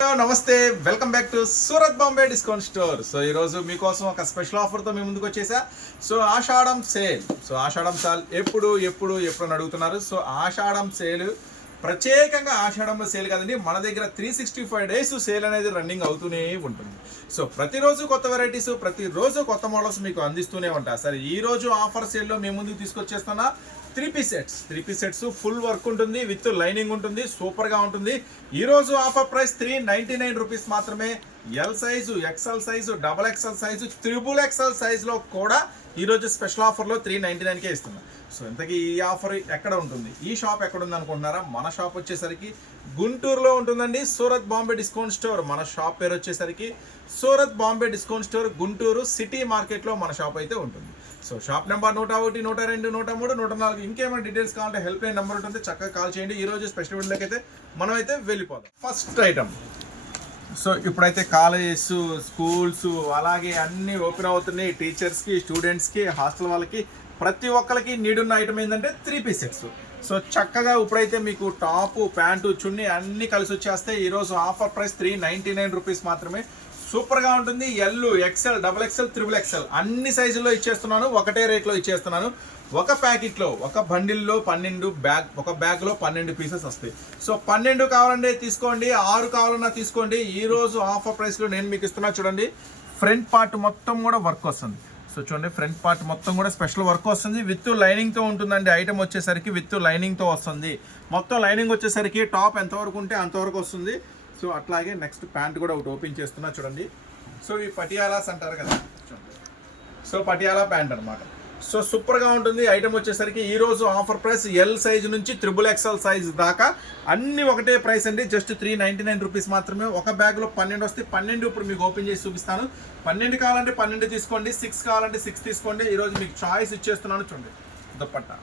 Hello నమస్తే, welcome back to Surat Bombay discount store. So ఈరోజు మీకోసం ఒక స్పెషల్ ఆఫర్తో మీ ముందుకు వచ్చేసా. సో ఆషాఢం సేల్. ఆషాఢం సేల్ ఎప్పుడు అని అడుగుతున్నారు. సో ఆషాఢం సేల్ ప్రత్యేకంగా ఆషాఢంలో సేల్ కదండి, మన దగ్గర 365 డేస్ సేల్ అనేది రన్నింగ్ అవుతూనే ఉంటుంది. సో ప్రతిరోజు కొత్త వెరైటీస్, ప్రతిరోజు కొత్త మోడల్స్ మీకు అందిస్తూనే ఉంటాయి. సరే, ఈ రోజు ఆఫర్ సేల్లో మేము ముందుకు తీసుకొచ్చేస్తున్నా 3 పీస్ సెట్స్ ఫుల్ వర్క్ ఉంటుంది, విత్ లైనింగ్ ఉంటుంది, సూపర్గా ఉంటుంది. ఈరోజు ఆఫర్ ప్రైస్ 399 రూపీస్ మాత్రమే. L size, XL size, double XL size, triple XL సైజులో కూడా ఈరోజు స్పెషల్ ఆఫర్లో 399కే ఇస్తున్నాం. సో ఇంతకీ ఈ ఆఫర్ ఎక్కడ ఉంటుంది, ఈ షాప్ ఎక్కడ ఉంది అనుకుంటున్నారా? మన షాప్ వచ్చేసరికి గుంటూరులో ఉంటుందండి. Surat Bombay discount store. మన షాప్ పేరు వచ్చేసరికి Surat Bombay discount store, Guntur city మార్కెట్లో మన షాప్ అయితే ఉంటుంది. So shop number 101, 102, 103, 104. ఇంకేమైనా డీటెయిల్స్ కావాలంటే హెల్ప్ లైన్ నెంబర్ ఉంటుంది, చక్కగా కాల్ చేయండి. ఈ రోజు స్పెషల్ వీడియోకి అయితే మనం అయితే వెళ్ళిపోదాం. First item. సో ఇప్పుడైతే కాలేజెస్, స్కూల్స్ అలాగే అన్నీ ఓపెన్ అవుతున్నాయి. టీచర్స్కి, స్టూడెంట్స్కి, హాస్టల్ వాళ్ళకి ప్రతి ఒక్కరికి నీడున్న ఐటమ్ ఏంటంటే 3 పీస్ సెట్స్. సో చక్కగా ఇప్పుడైతే మీకు టాపు, ప్యాంటు, చున్నీ అన్నీ కలిసి వచ్చేస్తే ఈరోజు ఆఫర్ ప్రైస్ 399 రూపీస్ మాత్రమే. సూపర్గా ఉంటుంది. L, XL, double XL, triple XL అన్ని సైజుల్లో ఇచ్చేస్తున్నాను, ఒకటే రేట్లో ఇచ్చేస్తున్నాను. ఒక ప్యాకెట్లో, ఒక బండిల్లో 12 ఒక బ్యాగ్లో 12 పీసెస్ వస్తాయి. సో 12 కావాలంటే తీసుకోండి, 6 కావాలన్నా తీసుకోండి. ఈరోజు ఆఫర్ ప్రైస్లో నేను మీకు ఇస్తున్నా. చూడండి, ఫ్రంట్ పార్ట్ మొత్తం కూడా వర్క్ వస్తుంది. సో చూడండి, ఫ్రంట్ పార్ట్ మొత్తం కూడా స్పెషల్ వర్క్ వస్తుంది, విత్ లైనింగ్తో ఉంటుందండి. ఐటమ్ వచ్చేసరికి విత్ లైనింగ్తో వస్తుంది. మొత్తం లైనింగ్ వచ్చేసరికి టాప్ ఎంతవరకు ఉంటే అంతవరకు వస్తుంది. సో అట్లాగే నెక్స్ట్ ప్యాంట్ కూడా ఒకటి ఓపెన్ చేస్తున్నా చూడండి. సో ఈ పటియాలాస్ అంటారు కదా, చూడండి. సో పటియాలా ప్యాంట్ అనమాట. సో సూపర్గా ఉంటుంది. ఐటమ్ వచ్చేసరికి ఈరోజు ఆఫర్ ప్రైస్ ఎల్ సైజు నుంచి త్రిబుల్ ఎక్సెల్ సైజు దాకా అన్నీ ఒకటే ప్రైస్ అండి. జస్ట్ 399 రూపీస్ మాత్రమే. ఒక బ్యాగ్లో 12 వస్తే 12 ఇప్పుడు మీకు ఓపెన్ చేసి చూపిస్తాను. 12 కావాలంటే 12 తీసుకోండి, 6 కావాలంటే 6 తీసుకోండి. ఈరోజు మీకు చాయిస్ ఇచ్చేస్తున్నాను. చూడండి, దుప్పట్టా.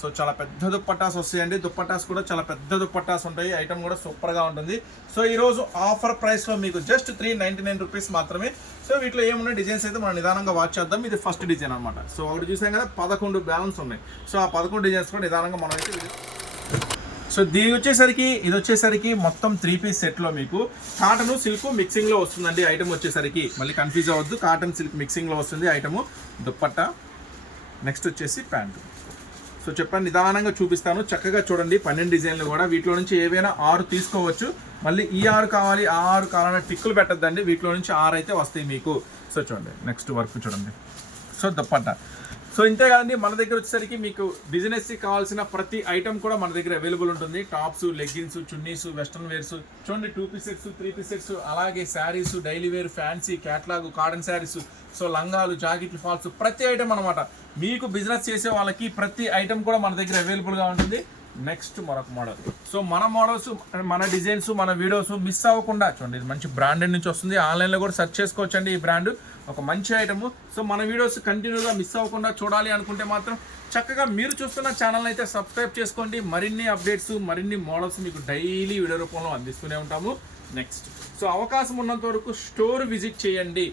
సో చాలా పెద్ద దుప్పట్టాస్ వస్తాయండి. దుప్పట్టాస్ కూడా చాలా పెద్ద దుప్పట్టాస్ ఉంటాయి. ఐటమ్ కూడా సూపర్గా ఉంటుంది. సో ఈరోజు ఆఫర్ ప్రైస్లో మీకు జస్ట్ 399 రూపీస్ మాత్రమే. సో వీటిలో ఏమున్న డిజైన్స్ అయితే మనం నిదానంగా వాచ్ చేద్దాం. ఇది ఫస్ట్ డిజైన్ అనమాట. సో ఒకటి చూసాం కదా, 11 బ్యాలెన్స్ ఉన్నాయి. సో ఆ 11 డిజైన్స్ కూడా నిదానంగా మనం అయితే. సో ఇది వచ్చేసరికి మొత్తం 3 పీస్ సెట్లో మీకు కాటన్, సిల్క్ మిక్సింగ్లో వస్తుందండి. ఐటమ్ వచ్చేసరికి మళ్ళీ కన్ఫ్యూజ్ అవ్వద్దు, కాటన్, సిల్క్ మిక్సింగ్లో వస్తుంది ఐటము. దుప్పట్టా, నెక్స్ట్ వచ్చేసి ప్యాంటు. సో చెప్పండి, నిదానంగా చూపిస్తాను, చక్కగా చూడండి. 12 డిజైన్లు కూడా వీటిలో నుంచి ఏవైనా 6 తీసుకోవచ్చు. మళ్ళీ ఈ 6 కావాలి, ఆ 6 కావాలన్నా టిక్కులు పెట్టద్దండి. వీటిలో నుంచి 6 అయితే వస్తాయి మీకు. సో చూడండి, నెక్స్ట్ వర్క్ చూడండి. సో దుప్పట్టా. సో ఇంతే కదండి, మన దగ్గర వచ్చేసరికి మీకు బిజినెస్కి కావాల్సిన ప్రతి ఐటమ్ కూడా మన దగ్గర అవైలబుల్ ఉంటుంది. Tops, leggings, chunnis, western wears, చూడండి 2 పీస్ సెట్స్, 3 పీస్ సెట్స్, అలాగే saris, daily wear, fancy, catalogue, cotton saris, so లంగాలు, జాకెట్లు, ఫాల్స్, ప్రతి ఐటమ్ అనమాట. మీకు బిజినెస్ చేసే వాళ్ళకి ప్రతి ఐటమ్ కూడా మన దగ్గర అవైలబుల్గా ఉంటుంది. నెక్స్ట్ మరొక మోడల్. సో మన మోడల్స్, మన డిజైన్స్, మన వీడియోస్ మిస్ అవ్వకుండా చూడండి. ఇది మంచి బ్రాండెడ్ నుంచి వస్తుంది. ఆన్లైన్లో కూడా సెర్చ్ చేసుకోవచ్చండి. ఈ బ్రాండ్ ఒక మంచి ఐటమ్. సో మన వీడియోస్ కంటిన్యూగా మిస్ అవ్వకుండా చూడాలి అనుకుంటే మాత్రం చక్కగా మీరు చూస్తున్న ఛానల్ని అయితే సబ్స్క్రైబ్ చేసుకోండి. మరిన్ని అప్డేట్స్, మరిన్ని మోడల్స్ మీకు డైలీ వీడియో రూపంలో అందిస్తూనే ఉంటాము. నెక్స్ట్, సో అవకాశం ఉన్నంత వరకు స్టోర్ విజిట్ చేయండి.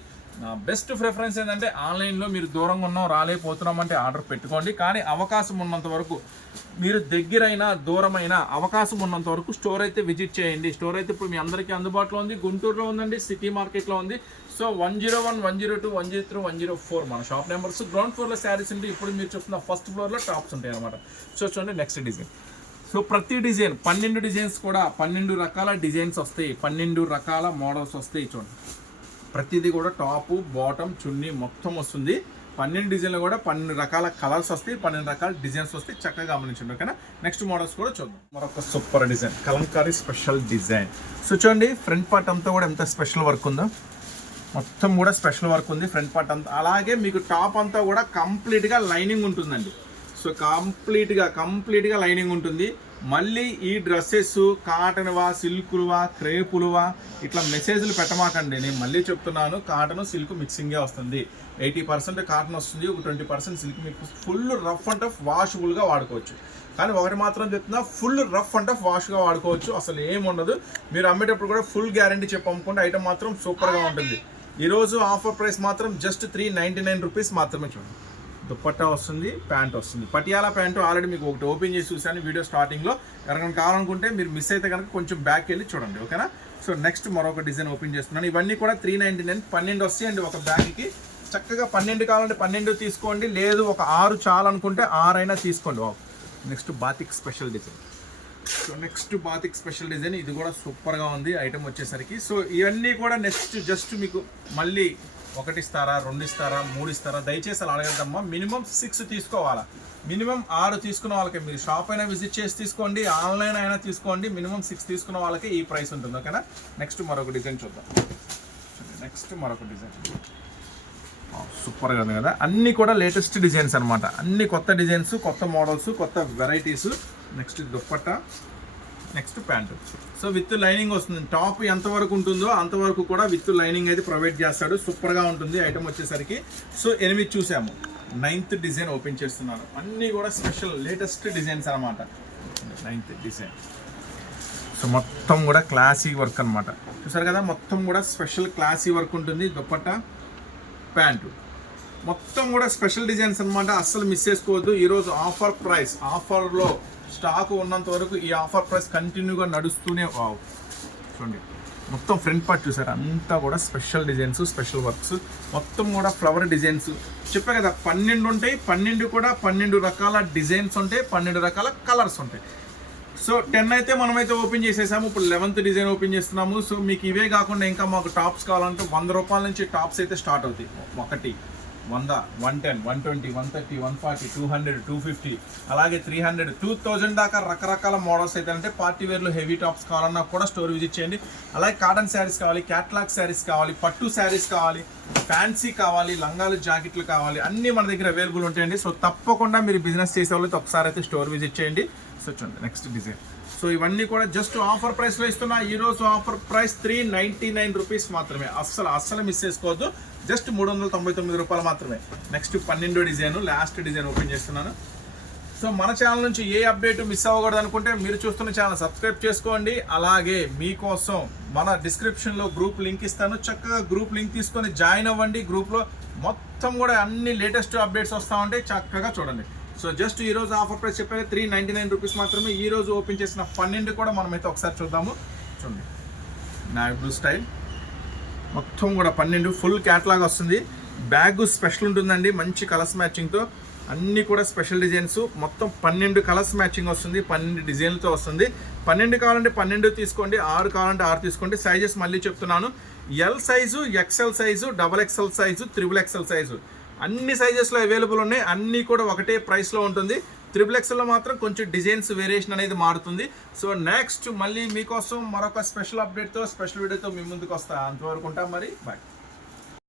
నా బెస్ట్ ప్రిఫరెన్స్ ఏంటంటే ఆన్లైన్లో మీరు దూరంగా ఉన్నాం, రాలేకపోతున్నామంటే ఆర్డర్ పెట్టుకోండి. కానీ అవకాశం ఉన్నంత వరకు, మీరు దగ్గరైనా దూరమైనా అవకాశం ఉన్నంత వరకు స్టోర్ అయితే విజిట్ చేయండి. స్టోర్ అయితే ఇప్పుడు మీ అందరికీ అందుబాటులో ఉంది. గుంటూరులో ఉందండి, సిటీ మార్కెట్లో ఉంది. సో 101, 102, 103, 104 మన షాప్ నెంబర్స్. గ్రౌండ్ ఫ్లోర్లో శారీస్ ఉంటాయి. ఇప్పుడు మీరు చూస్తున్న ఫస్ట్ ఫ్లోర్లో టాప్స్ ఉంటాయి అనమాట. సో చూడండి, నెక్స్ట్ డిజైన్. సో ప్రతి డిజైన్ 12 డిజైన్స్ కూడా 12 రకాల డిజైన్స్ వస్తాయి, 12 రకాల మోడల్స్ వస్తాయి. చూడండి, ప్రతిదీ కూడా టాపు, బాటమ్, చున్నీ మొత్తం వస్తుంది. 12 డిజైన్లు కూడా 12 రకాల కలర్స్ వస్తాయి, 12 రకాల డిజైన్స్ వస్తాయి. చక్కగా గమనించండి, ఓకేనా? నెక్స్ట్ మోడల్స్ కూడా చూద్దాం. మరొక super design, Kalamkari special design. So చూడండి, ఫ్రంట్ పార్ట్ అంతా కూడా ఎంత స్పెషల్ వర్క్ ఉందో, మొత్తం కూడా స్పెషల్ వర్క్ ఉంది ఫ్రంట్ పార్ట్ అంతా. అలాగే మీకు టాప్ అంతా కూడా కంప్లీట్గా లైనింగ్ ఉంటుందండి. సో కంప్లీట్గా లైనింగ్ ఉంటుంది. మళ్ళీ ఈ డ్రెస్సెస్ కాటన్వా, సిల్కులువా, క్రేపులువా ఇట్లా మెసేజ్లు పెట్టమాకండి. నేను మళ్ళీ చెప్తున్నాను, కాటన్, సిల్క్ మిక్సింగే వస్తుంది. 80% కాటన్ వస్తుంది, ఒక 20% సిల్క్. మీకు ఫుల్ రఫ్ అండ్ టఫ్ వాషబుల్గా వాడుకోవచ్చు. కానీ ఒకటి మాత్రం చెప్తున్నా, ఫుల్ రఫ్ అండ్ టఫ్ వాష్గా వాడుకోవచ్చు, అసలు ఏముండదు. మీరు అమ్మేటప్పుడు కూడా ఫుల్ గ్యారంటీ చెప్పి అమ్ముకుంటే ఐటమ్ మాత్రం సూపర్గా ఉంటుంది. ఈరోజు ఆఫర్ ప్రైస్ మాత్రం జస్ట్ 399 రూపీస్ మాత్రమే. చూడండి, దుప్పట్టా వస్తుంది, ప్యాంట్ వస్తుంది. పటియాలా ప్యాంటు ఆల్రెడీ మీకు ఒకటి ఓపెన్ చేసి చూసాను వీడియో స్టార్టింగ్లో. ఎవరికైనా కావాలనుకుంటే మీరు మిస్ అయితే కనుక కొంచెం బ్యాక్ వెళ్ళి చూడండి, ఓకేనా. సో నెక్స్ట్ మరొక డిజైన్ ఓపెన్ చేస్తున్నాను. ఇవన్నీ కూడా 399, 12 వస్తాయి అండి ఒక బ్యాగ్కి. చక్కగా 12 కావాలంటే 12 తీసుకోండి, లేదు ఒక 6 చాలనుకుంటే 6 అయినా తీసుకోండి. Next batik special design. So next batik special design, ఇది కూడా సూపర్గా ఉంది ఐటమ్ వచ్చేసరికి. సో ఇవన్నీ కూడా నెక్స్ట్ జస్ట్ మీకు మళ్ళీ 1 ఇస్తారా, 2 ఇస్తారా, 3 ఇస్తారా, దయచేసి అలా అడగద్దమ్మా. మినిమం 6 తీసుకోవాలా. మినిమం 6 తీసుకున్న వాళ్ళకి మీరు షాప్ అయినా విజిట్ చేసి తీసుకోండి, ఆన్లైన్ అయినా తీసుకోండి. మినిమం 6 తీసుకున్న వాళ్ళకి ఈ ప్రైస్ ఉంటుంది, ఓకేనా. నెక్స్ట్ మరొక డిజైన్ చూద్దాం. నెక్స్ట్ మరొక డిజైన్ సూపర్గా ఉంది కదా. అన్నీ కూడా లేటెస్ట్ డిజైన్స్ అనమాట, అన్ని కొత్త డిజైన్స్, కొత్త మోడల్స్, కొత్త varieties. Next dupatta, next pant. So with lining వస్తుంది. టాప్ ఎంతవరకు ఉంటుందో అంతవరకు కూడా విత్ లైనింగ్ అయితే ప్రొవైడ్ చేస్తాడు. సూపర్గా ఉంటుంది ఐటమ్ వచ్చేసరికి. సో 8 చూసాము, 9th డిజైన్ ఓపెన్ చేస్తున్నాను. అన్నీ కూడా స్పెషల్ లేటెస్ట్ డిజైన్స్ అనమాట. 9th design. సో మొత్తం కూడా క్లాసీ వర్క్ అనమాట. చూసారు కదా, మొత్తం కూడా స్పెషల్ క్లాసీ వర్క్ ఉంటుంది. దుప్పట్టా, ప్యాంటు మొత్తం కూడా స్పెషల్ డిజైన్స్ అనమాట. అస్సలు మిస్ చేసుకోవద్దు. ఈరోజు ఆఫర్ ప్రైస్, ఆఫర్లో స్టాక్ ఉన్నంత వరకు ఈ ఆఫర్ ప్రైస్ కంటిన్యూగా నడుస్తూనే. చూడండి మొత్తం ఫ్రంట్ పార్ట్ చూసారు, అంతా కూడా స్పెషల్ డిజైన్స్, స్పెషల్ వర్క్స్, మొత్తం కూడా ఫ్లవర్ డిజైన్స్. చెప్పే కదా 12 ఉంటాయి, 12 కూడా 12 రకాల డిజైన్స్ ఉంటాయి, 12 రకాల కలర్స్ ఉంటాయి. సో 10 అయితే మనమైతే ఓపెన్ చేసేసాము. ఇప్పుడు 11th డిజైన్ ఓపెన్ చేస్తున్నాము. సో మీకు ఇవే కాకుండా ఇంకా మాకు టాప్స్ కావాలంటే 100 రూపాయల నుంచి టాప్స్ అయితే స్టార్ట్ అవుతాయి. 1, 100, 110, 120, 130, 140, 200, 250, అలాగే 300, 2000 దాకా రకరకాల మోడల్స్ అయితే అంటే పార్టీ వేర్లో హెవీ టాప్స్ కావాలన్నా కూడా స్టోర్ విజిట్ చేయండి. అలాగే కాటన్ శారీస్ కావాలి, క్యాట్లాగ్ శారీస్ కావాలి, పట్టు శారీస్ కావాలి, ఫ్యాన్సీ కావాలి, లంగాలు, జాకెట్లు కావాలి, అన్నీ మన దగ్గర అవైలబుల్ ఉంటాయండి. సో తప్పకుండా మీరు బిజినెస్ చేసే వాళ్ళు ఒకసారి అయితే స్టోర్ విజిట్ చేయండి. సో చూడండి నెక్స్ట్ డిజైన్. సో ఇవన్నీ కూడా జస్ట్ ఆఫర్ ప్రైస్లో ఇస్తున్నా. ఈరోజు ఆఫర్ ప్రైస్ 399 రూపీస్ మాత్రమే. అస్సలు మిస్ చేసుకోవద్దు. జస్ట్ 399 రూపాయలు మాత్రమే. Next 12 design, last design open చేస్తున్నాను. సో మన ఛానల్ నుంచి ఏ అప్డేట్ మిస్ అవ్వకూడదు అనుకుంటే మీరు చూస్తున్న ఛానల్ సబ్స్క్రైబ్ చేసుకోండి. అలాగే మీకోసం మన డిస్క్రిప్షన్లో గ్రూప్ లింక్ ఇస్తాను. చక్కగా గ్రూప్ లింక్ తీసుకొని జాయిన్ అవ్వండి. గ్రూప్లో మొత్తం కూడా అన్ని లేటెస్ట్ అప్డేట్స్ వస్తూ ఉంటాయి, చక్కగా చూడండి. సో జస్ట్ ఈరోజు ఆఫర్ ప్రైస్ చెప్పారు 399 రూపీస్ మాత్రమే. ఈరోజు ఓపెన్ చేసిన 12 కూడా మనమైతే ఒకసారి చూద్దాము. చూడండి నావీ బ్లూ స్టైల్, మొత్తం కూడా 12 ఫుల్ క్యాట్లాగ్ వస్తుంది. బ్యాగ్ స్పెషల్ ఉంటుందండి, మంచి కలర్స్ మ్యాచింగ్తో. అన్నీ కూడా స్పెషల్ డిజైన్స్, మొత్తం 12 కలర్స్ మ్యాచింగ్ వస్తుంది, 12 డిజైన్లతో వస్తుంది. 12 కావాలంటే 12 తీసుకోండి, 6 కావాలంటే 6 తీసుకోండి. సైజెస్ మళ్ళీ చెప్తున్నాను, L size, XL size, XXL size, XXL size, అన్ని సైజెస్లో అవైలబుల్ ఉన్నాయి. అన్నీ కూడా ఒకటే ప్రైస్లో ఉంటుంది. XXLలో మాత్రం కొంచెం డిజైన్స్ వేరియేషన్ అనేది మారుతుంది. సో నెక్స్ట్ మళ్ళీ మీకోసం మరొక స్పెషల్ అప్డేట్తో, స్పెషల్ వీడియోతో మీ ముందుకు వస్తా. అంతవరకు ఉంటాం మరి, బాయ్.